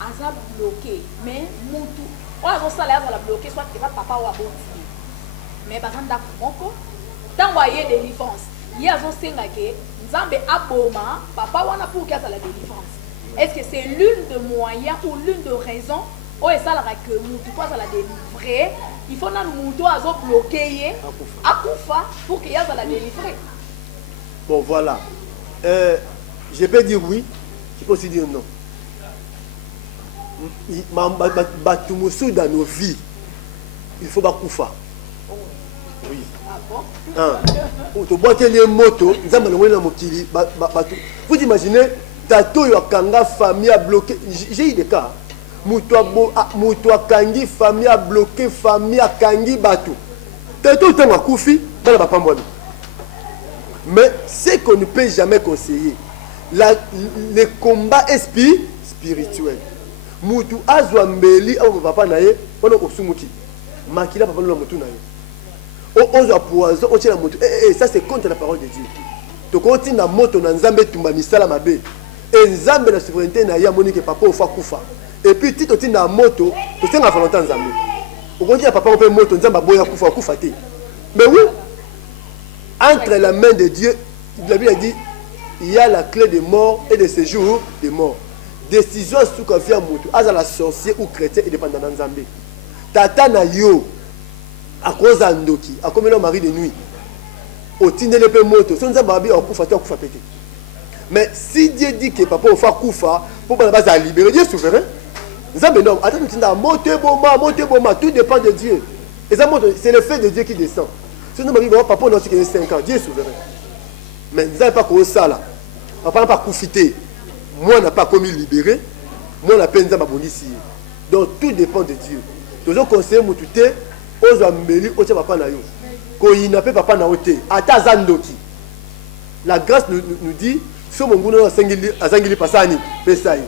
aza bloqué mais mutu oyo azosala ye azala bloqué soit eza papa oyo aboti mais baza ndako moko ntango aye délivrance ye azosenga ke nzambe aboma papa wana pour ke azala délivrance. Est-ce que c'est l'une de moyens ou l'une de raisons où est-ce que mutu po azala délivré il faut nanu mutu azo bloqué ye akufa pour que ye azala délivré. Bon voilà, je peux dire oui, je peux aussi dire non. Batumusu dans nos vies, il faut bakufa. Oui. Ah bon? Tu vois qu'il y a une moto, vous imaginez, Tato Yakanga, famille a bloqué. J'ai eu des cas. Moutoua Kangi, famille a bloqué, famille a Kangi, Batou. Tato Tanga Koufi, dans la Pambouani. Mais ce qu'on ne peut jamais conseiller, le combat spirituel. Moutou Azouambeli, on va pas naïe, on a Osumuki. Makila, papa, nous l'avons poison, ça c'est contre la parole de Dieu. Tu continues na moto na nzambe tumba misala mabe. Et nzambe la souveraineté na ya monique papa ofa kufa. Et puis tu toti na moto, tu senga volonté nzambe. Tu continues papa on peut moto nzamba boya kufa kufa te. Mais oui, entre la main de Dieu, la Bible a dit il y a la clé de mort et de séjour de mort. Décision sous confier à moto, azala sorcier ou chrétien et dépendant nzambe. Tata na yo à cause d'Andoki, à comme le mari de nuit, au tindele pe moto, son zababi au kufa pété. Mais si Dieu dit que papa au fa kufa, pour la base à libérer, Dieu est souverain. Zambe non, attends, tu n'as monté boma, tout dépend de Dieu. Et ça c'est le fait de Dieu qui descend. Si nous mari papa on a 5 ans, Dieu est souverain. Mais nous n'avons pas que ça là. Papa n'a pas confité. Moi n'a pas commis libéré, moi n'a pas nzamba bonisi. Donc tout dépend de Dieu. Toujours conseiller moututé. La grâce nous dit si mon goût azangili pasani pesayo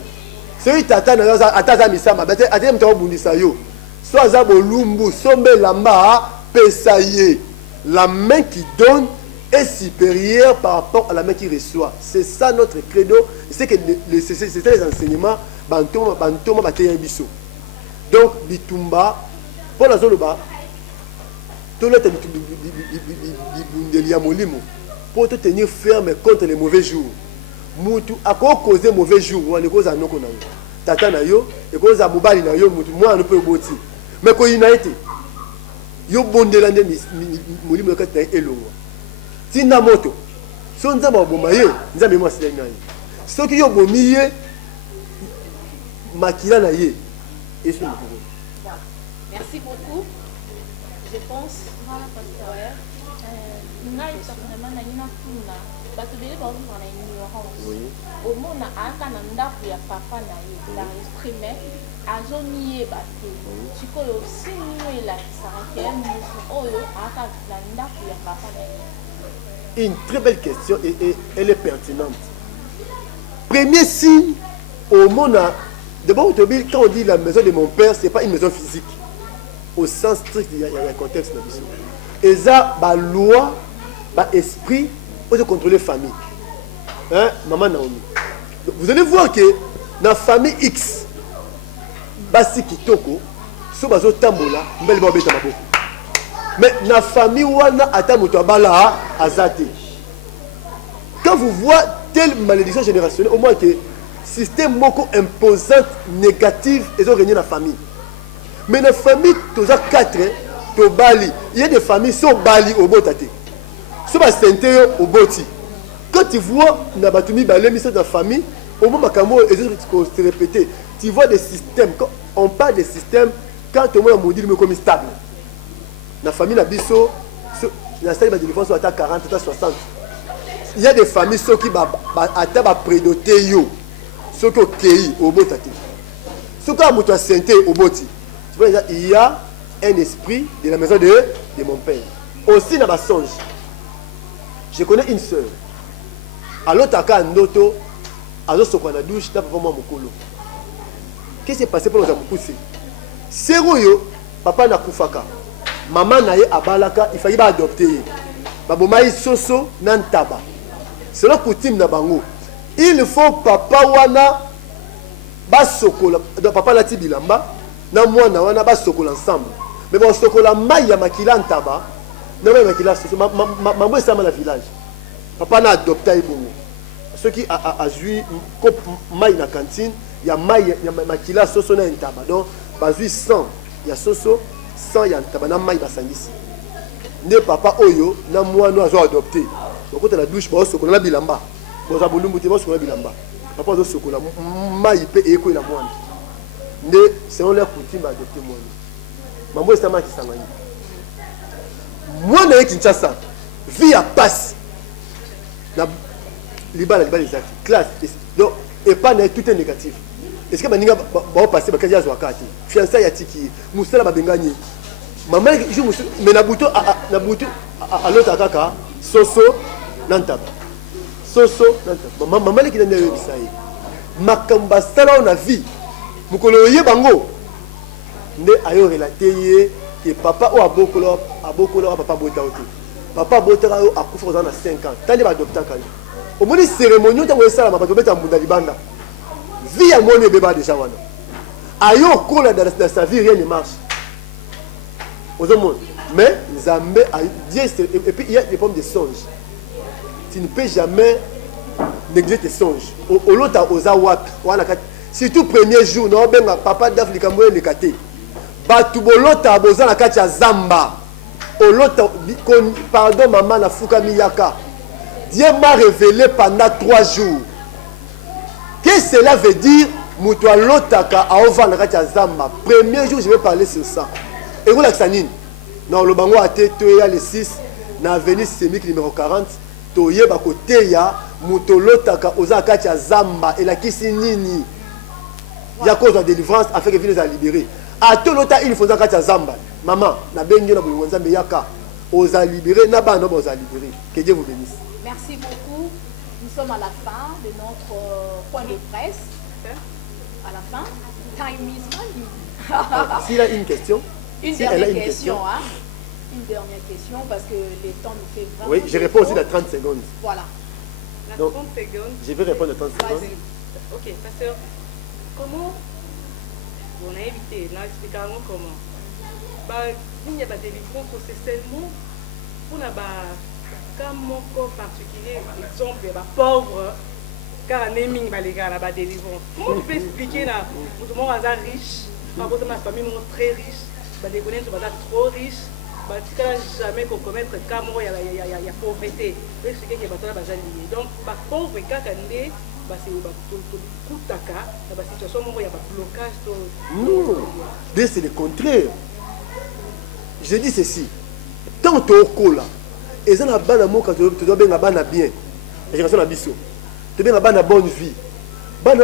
celui tata na ataza misama bete adem to bundisa yo so azabo lumbu sombe lamba pesaye la main qui donne est supérieure par rapport à la main qui reçoit. C'est ça notre credo, c'est que c'est les enseignements bantoma bateya biso. Donc bitumba pour la zoloba pour te tenir ferme contre les mauvais jours. Mutu a causé mauvais jours ou les causes à nos tata na yo et cause à mobali na yo mutu moi ne peut boti mais ko inaité yo bondelande molimo ka ta elongo tina moto so nzamba bomaye nzambe mo silenga yi soki yo bomiye makila na ye et c'est merci beaucoup. Je pense voilà parce que ngai personnellement na ina kuna bato bele ba vivre na ignorance au monde aka na ndaku ya papa na ye la exprimer azoni bato sikoyo sinyo la sarake musu oyo aka na ndaku ya papa na ye. Une très belle question et elle est pertinente. Premier signe au monde, d'abord quand on dit la maison de mon père, c'est pas une maison physique. Au sens strict, il y a un contexte là dessus. Et ça, la loi, l'esprit, pour contrôler la famille. Hein, maman Naomi. Vous allez voir que dans la famille X, Basi Kitoko, so bazo tambola, mbele ba beta maboko. Mais dans la famille wana atamuto bala azate. Quand vous voyez telle malédiction générationnelle, au moins que système moko imposante négative et ont régné dans la famille. Mais dans la famille, tous les 4, il y a des familles qui sont bali au botate. Sont au boti. Quand tu vois dans la famille, au moment où se répéter, tu vois des systèmes. Quand on parle des systèmes, quand tout le monde dit comme stable. Dans la famille, dans la salle de défense, à 40, à 60. Il y a des familles qui sont prédotés, ceux qui sont au botate. Ceux qui sont au boti. Il y a un esprit de la maison de mon père. Aussi dans ma songe, je connais une soeur. À l'autre cas, azo soko na douche na papa moi mokolo. Qu'est-ce qui s'est passé pour nous amoukousser? Seroyo papa na kufaka. Maman na ye abalaka, il fallait adopter. Babomai soso nan taba. C'est la coutume na bango. Il faut papa wana ba sokola, papa la tibilamba na mwana wana ba sokola ensemble. Mais bon sokola mai ya makila ntaba, na mai makila soso mambo esama na village. Papa na adopté ibongo. Ceux qui a joué cop mai na cantine, ya mai ya makila soso na ntaba. Donc ba joué 100 ya soso, 100 ya ntaba na mai basangisi. Ne papa oyo na mwana azo adopté. Donc quand la douche ba sokola na bilamba. Boza bolumbu te ba sokola bilamba. Papa azo sokola mai pe eko ila mwana. Ne selon leur coutume adopté mwana. Mambo esama ki sangani. Mwana yeki Kinshasa vie à passe. Na libala exact. Classe. Donc et pas tout est négatif. Est-ce que baninga ba passer ba kazi ya zwakati. Fiançailles ya tiki. Musala ba bengani. Maman je musu mais na buto à l'autre kaka soso nantaba. Soso nantaba. Maman qui n'a eu ça. Makamba sala na vie. Mukolo ye bango. Nde ayo relater que papa ou abokolo papa bota oto. Papa bota yo akufa dans 5 ans. Tande ba docteur kali. Au moni cérémonie ta wesala ba beta mbunda libanda. Vie à moni beba déjà wana. Ayo kola dans sa vie rien ne marche. Aux hommes. Mais Zambé a Dieu et puis il y a des pommes de songe. Tu ne peux jamais négliger tes songes. Au lota oza wapi wana kati. Surtout premier jour non benga papa d'Afrique moye le kate. Batu bolota boza na kati ya zamba. Olota pardon maman na fuka miyaka. Dieu m'a révélé pendant 3 jours. Qu'est-ce que cela veut dire? Mutua lotaka aova na kati ya zamba. Premier jour je vais parler sur ça. Et vous l'aksanine. Non le bango ate toya le 6 na avenue Sémique numéro 40. Toye bakote ya mutolotaka oza kati ya zamba et la kisi nini. Il y a cause de délivrance afin que vienne les libérer. À tout l'autre, il faut que zamba. Maman, na bengi na bulonza yaka. Oza libérer, na ba no oza libérer. Que Dieu vous bénisse. Merci beaucoup. Nous sommes à la fin de notre point de presse. À la fin. Time is money. S'il a une question. Une dernière question. Hein? Une dernière question parce que le temps nous fait vraiment. Oui, je réponds aussi dans 30 secondes. Voilà. Dans 30 secondes. Je vais répondre dans 30 secondes. Ok, pasteur. Comment on a évité, on a expliqué comment il y a des délivrance, c'est seulement pour un cas particulier, exemple, il y a pauvre, car un éming va les gars là-bas délivrance. Comment on peut expliquer là, tout le monde est riche, par rapport à ma famille très riche, des connaissances sont trop riches, jamais qu'on commettre cas il y a pauvreté. On peut expliquer qu'il y a pas lié. Donc, par pauvre, cas c'est le contraire. Je dis ceci. Tant que tu là, et ça n'a pas d'amour quand tu dois bien bien. Et je la biso. Tu dois bien la bonne vie. Dans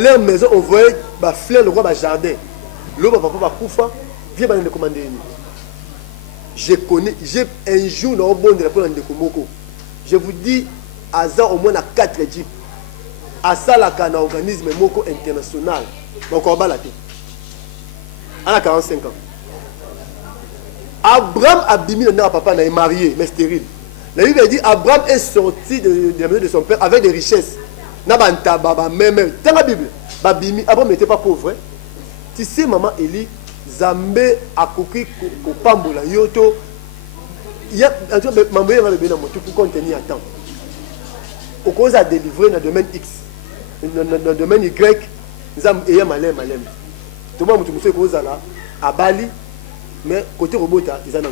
leur maison, on voyait fleur le roi jardin. L'eau va koufa, viens me commander. Je connais, j'ai un jour dans le bon de la Pologne de Komoko. Je vous dis, Aza au moins à 4 équipes. Asa la un organisme moko international. Donc on va la tête. À 45 ans. Abraham Abimi, le papa, est marié, mais stérile. La Bible dit Abraham est sorti de la maison de son père avec des richesses. Nabanta, baba, même. Dans la Bible, Abraham n'était pas pauvre. Tu sais, maman Eli, Zambé a coquille au Pambola, Yoto. Il y a un peu de maman pour contenir à temps. Au cause à délivrer dans le domaine X, dans le domaine Y, nous avons ayé malem. Tout le monde est cause là, à Bali, mais côté robot, ils ont été.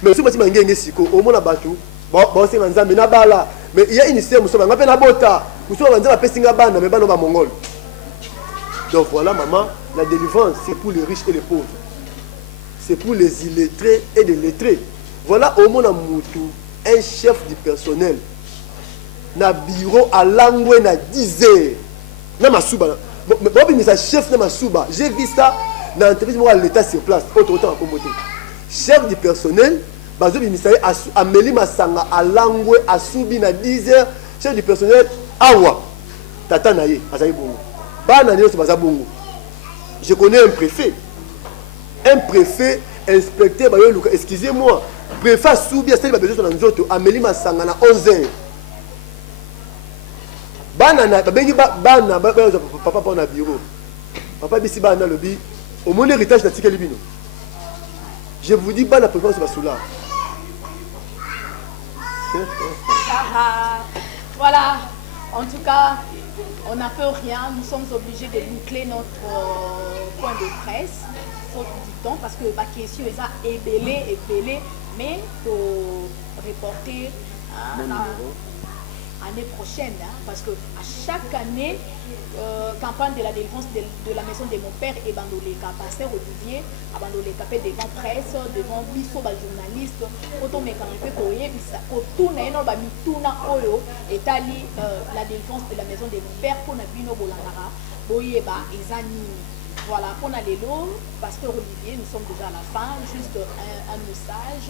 Mais si vous avez un siko, au moins à Batou, c'est un Zambé, mais il y a une histoire, nous sommes un peu à Bota, nous sommes un peu à Bana, mais pas dans Mongol. Donc voilà, maman, la délivrance, c'est pour les riches et les pauvres. C'est pour les illettrés et les lettrés. Voilà au moins un chef du personnel. Na bureau à langue na 10 heures. Na masuba. Mais chef na masuba. J'ai vu ça dans l'entreprise à l'état sur place. Autant à commoter. Chef du personnel, bazo bimisaye ameli masanga à langue à subi na 10 heures. chef du personnel awa tata naye azali bongo bana nyonso baza bongo. Je connais un préfet, inspecteur bayo luka, excusez-moi, préfet soubi asali ba besoin na nzoto ameli masanga na 11h. Bana na babengi bana papa pa na bureau. Papa bisi bana lobi au moins l'héritage na tikeli bino. Je vous dis bana préfet ba soula. Voilà, en tout cas, on n'a fait rien. Nous sommes obligés de boucler notre point de presse, faute du temps, parce que ma question est ébellée, mais pour reporter l'année prochaine, hein, parce que à chaque année, campagne de la délivrance de la maison de mon père et Bandoleka, pasteur Olivier, Bandoleka fait devant presse, devant biso ba journaliste, autant mécanicien courrier, pour tout n'ayant mituna oyo etali la délivrance de la maison de mon père pour na bino bolanara, boyeba ezani. Voilà, pour na lelo, pasteur Olivier, nous sommes déjà à la fin, juste un message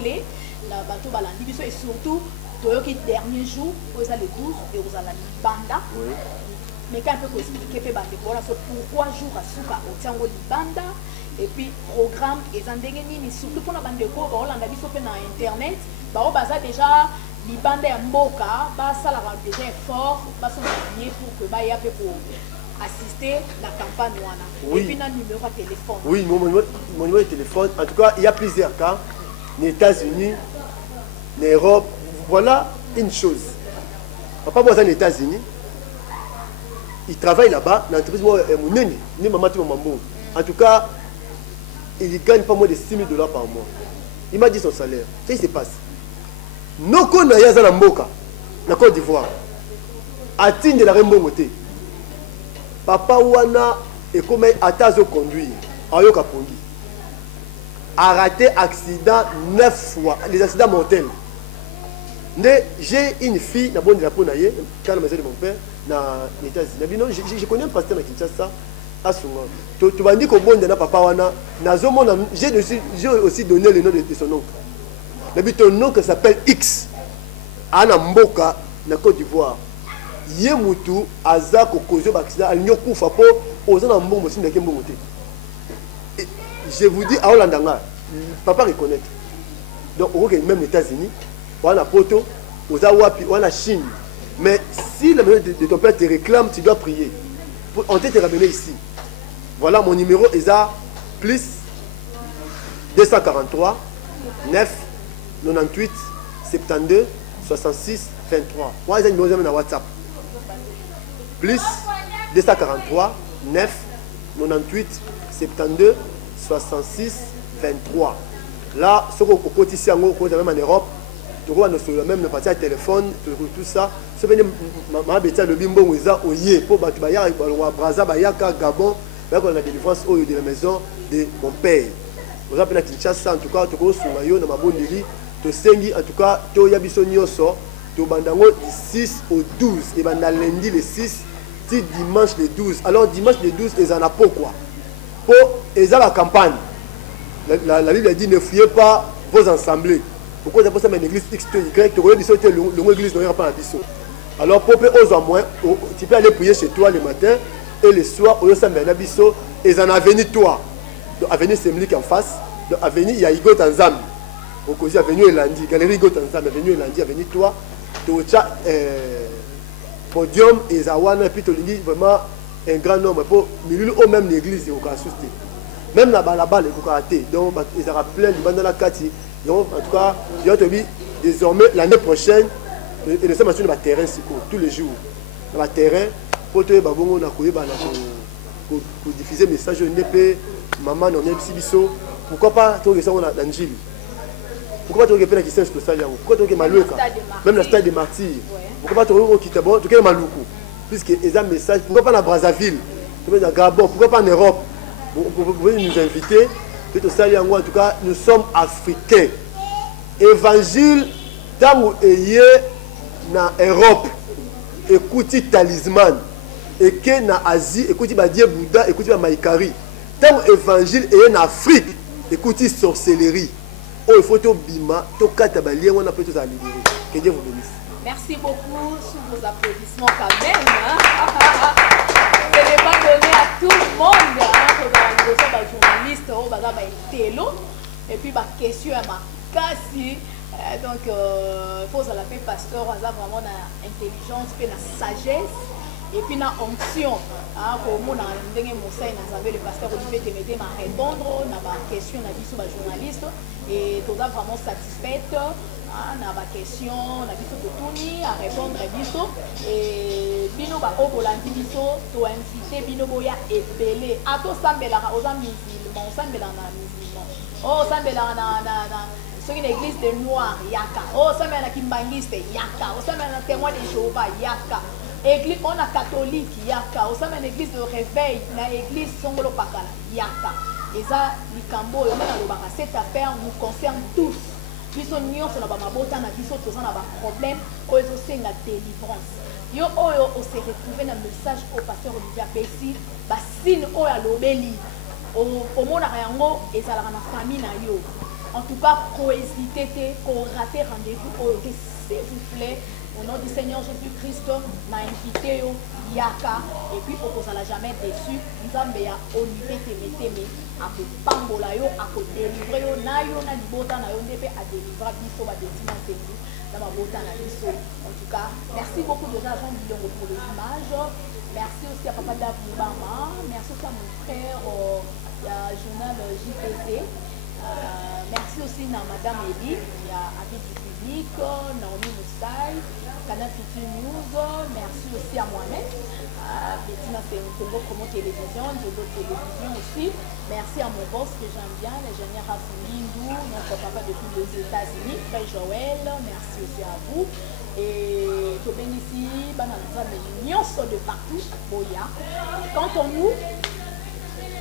clé, la bateau balandi biso et surtout le dernier jour, vous avez le 12 et vous avez la banda. Oui. Mais quand on peut expliquer, voilà, pourquoi jour à Souka au Tiango Banda et puis programme et Zandengeni, mais surtout pour la bande de cours, on a vu sur internet, on a déjà les bandes en Moka, ça la déjà fort, pour que Baya pour assister la campagne. Oui. Et puis, notre numéro de téléphone. Oui, mon numéro de téléphone. En tout cas, il y a plusieurs cas. Les États-Unis, l'Europe. Voilà une chose. Papa, moi, aux États-Unis, il travaille là-bas, dans l'entreprise, en tout cas, il ne gagne pas moins de 6 000 $ par mois. Il m'a dit son salaire. Qu'est-ce qui se passe? Nous connaissons la Mboka, la Côte d'Ivoire. À Tine de la Rembomoté. Papa Wana est comme Atazo conduire. Ayoka Pongi. A raté accident 9 fois. Les accidents mortels. J'ai une fille, dans le drapeau, quand la maison de mon père, dans les États-Unis. Je connais un pasteur à Kinshasa, à Songo. Tu m'as dit qu'au bon de papa Wana, j'ai aussi donné le nom de son oncle. Mais ton oncle s'appelle X. Ana Mboka, na Côte d'Ivoire. Yemutu, Azako, Kozo, Bakida, Alnyoku, Fapo, Ozana Mbongo, Sindakem. Je vous dis, à Hollandanga, papa reconnaît. Donc, au même les États-Unis, on a Poto, on a Wapi, on a Chine. Mais si la maison de ton père te réclame, tu dois prier. On te ramener ici. Voilà mon numéro, est à plus 243 9 98 72 66 23. Moi, j'ai un numéro de WhatsApp. Plus 243 9 98 72 66 23. Là, ce qu'on côté ici en Europe, tu vois, même le parti à téléphone, tout ça. Ce que ma bêtise le bimbo ou ça, oye, pour Batubaya, Braza, Bayaka, Gabon, là on a des délivrance de la maison de mon père. Vous avez la Kinshasa, en tout cas, tu vois, sur Mayo, dans ma bonne délit, tu sengi, en tout cas, tu as yabiso nyoso, tu bandango du 6 au 12, et ben lundi le 6, dimanche le 12. Alors dimanche le 12, ils en ont pourquoi? Pour ils ont la campagne. La Bible dit ne fuyez pas vos assemblées. Pourquoi ça une église X, Y, tu regardes l'église n'aura pas la. Alors pour aux moins, tu peux aller prier chez toi le matin et le soir, au sein de l'Abisso, ils en avenue toi. Donc avenue Semlik en face, donc avenue Yaïgo Tanzam. Au côté avenue Elandi, galerie Yaïgo Tanzam, avenue Elandi, avenue toi. Tu as podium et Zawana, puis tu dis vraiment un grand nombre pour milieu ou même l'église au cas où. Même là-bas, les Koukaraté, donc ils auront plein de bandes dans la Kati. Donc, en tout cas, je te dis, désormais, l'année prochaine, et nous sommes sur le terrain tous les jours. Dans le terrain, pour te diffuser le message, maman, on est pourquoi pas tu regardes ça dans Angile? Pourquoi pas tu regardes la question de ça? Pourquoi tu regardes Malouka? Même la stade des martyrs. Pourquoi pas tu regardes Kitabo? Tu regardes Maloukou? Puisque ils ont un message. Pourquoi pas dans Brazzaville? Pourquoi pas dans Gabon? Pourquoi pas en Europe? Vous pouvez nous inviter. En tout cas, nous sommes africains. Évangile, tant que na Europe, écoutez talisman, et que na Asie, écoutez Badié Bouddha, écoutez Maïkari. Tant que évangile est en Afrique, écoutez sorcellerie. Oh, il faut que bima, to katabalien, on a peut tous à libérer. Que Dieu vous bénisse. Merci beaucoup sous vos applaudissements quand même. Hein. Ce n'est pas donné à tout le monde. Nous sommes journalistes, on va télo. Et puis, ma question à ma casse. Donc, il faut la paix pasteur, on a vraiment l'intelligence, la sagesse. Et puis, la onction. Comme on a le pasteur Olivier Témété m'a répondre à ma question, on a dit sur les journalistes. Et tout vraiment satisfaite. Na ba question na biso totuni à répondre à biso et bino ba obolandi biso to invité bino boya ebele ato sambelaka oza musulman sambela na musulman oh sambela na soki na église de noir yaka oh sambela na kimbangiste yaka oh sambela na témoin de Jéhovah yaka église on a catholique yaka oh sambela na église de réveil na église songolo pakala yaka eza likambo yo na lobaka cette affaire nous concerne tous. Biso nyonso na ba mabota na biso toza na ba problème oyo ezosenga délivrance yo oyo ose retrouver na message au pasteur Olivier Apesi basine oyo alobeli omonaka yango ezalaka na famille na yo en tout cas kohésiter te korate rendez-vous oyo te s'il vous plaît au nom du Seigneur Jésus-Christ na invité yo yaka et puis okozala jamais déçu nzambe ya Olivier Témété akopambola yo akodélivre yo na libota na yo nde mpe adélivra biso badestina ntendu na mabota na biso. En tout cas, merci beaucoup déjà à Jean Bilongo pour les images. Merci aussi à Papa Dave Moubama. Merci aussi à mon frère journal JPT. Merci aussi à Madame Elie, à Avis du Public, Naomi Moussaï, Canal Future News. Merci aussi à moi-même, Bettina Congo Promo Télévision, Diogo Télévision aussi. Merci à mon boss que j'aime bien, l'ingénieur Rafulindou, notre papa depuis les États-Unis, Frère Joël. Merci aussi à vous. Et je bénéficie des nyonso de partout, Boya. Quant à nous,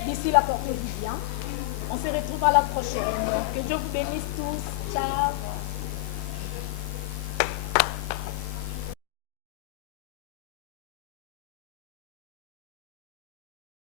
d'ici la portée du bien. On se retrouve à la prochaine. Que Dieu vous bénisse tous. Ciao.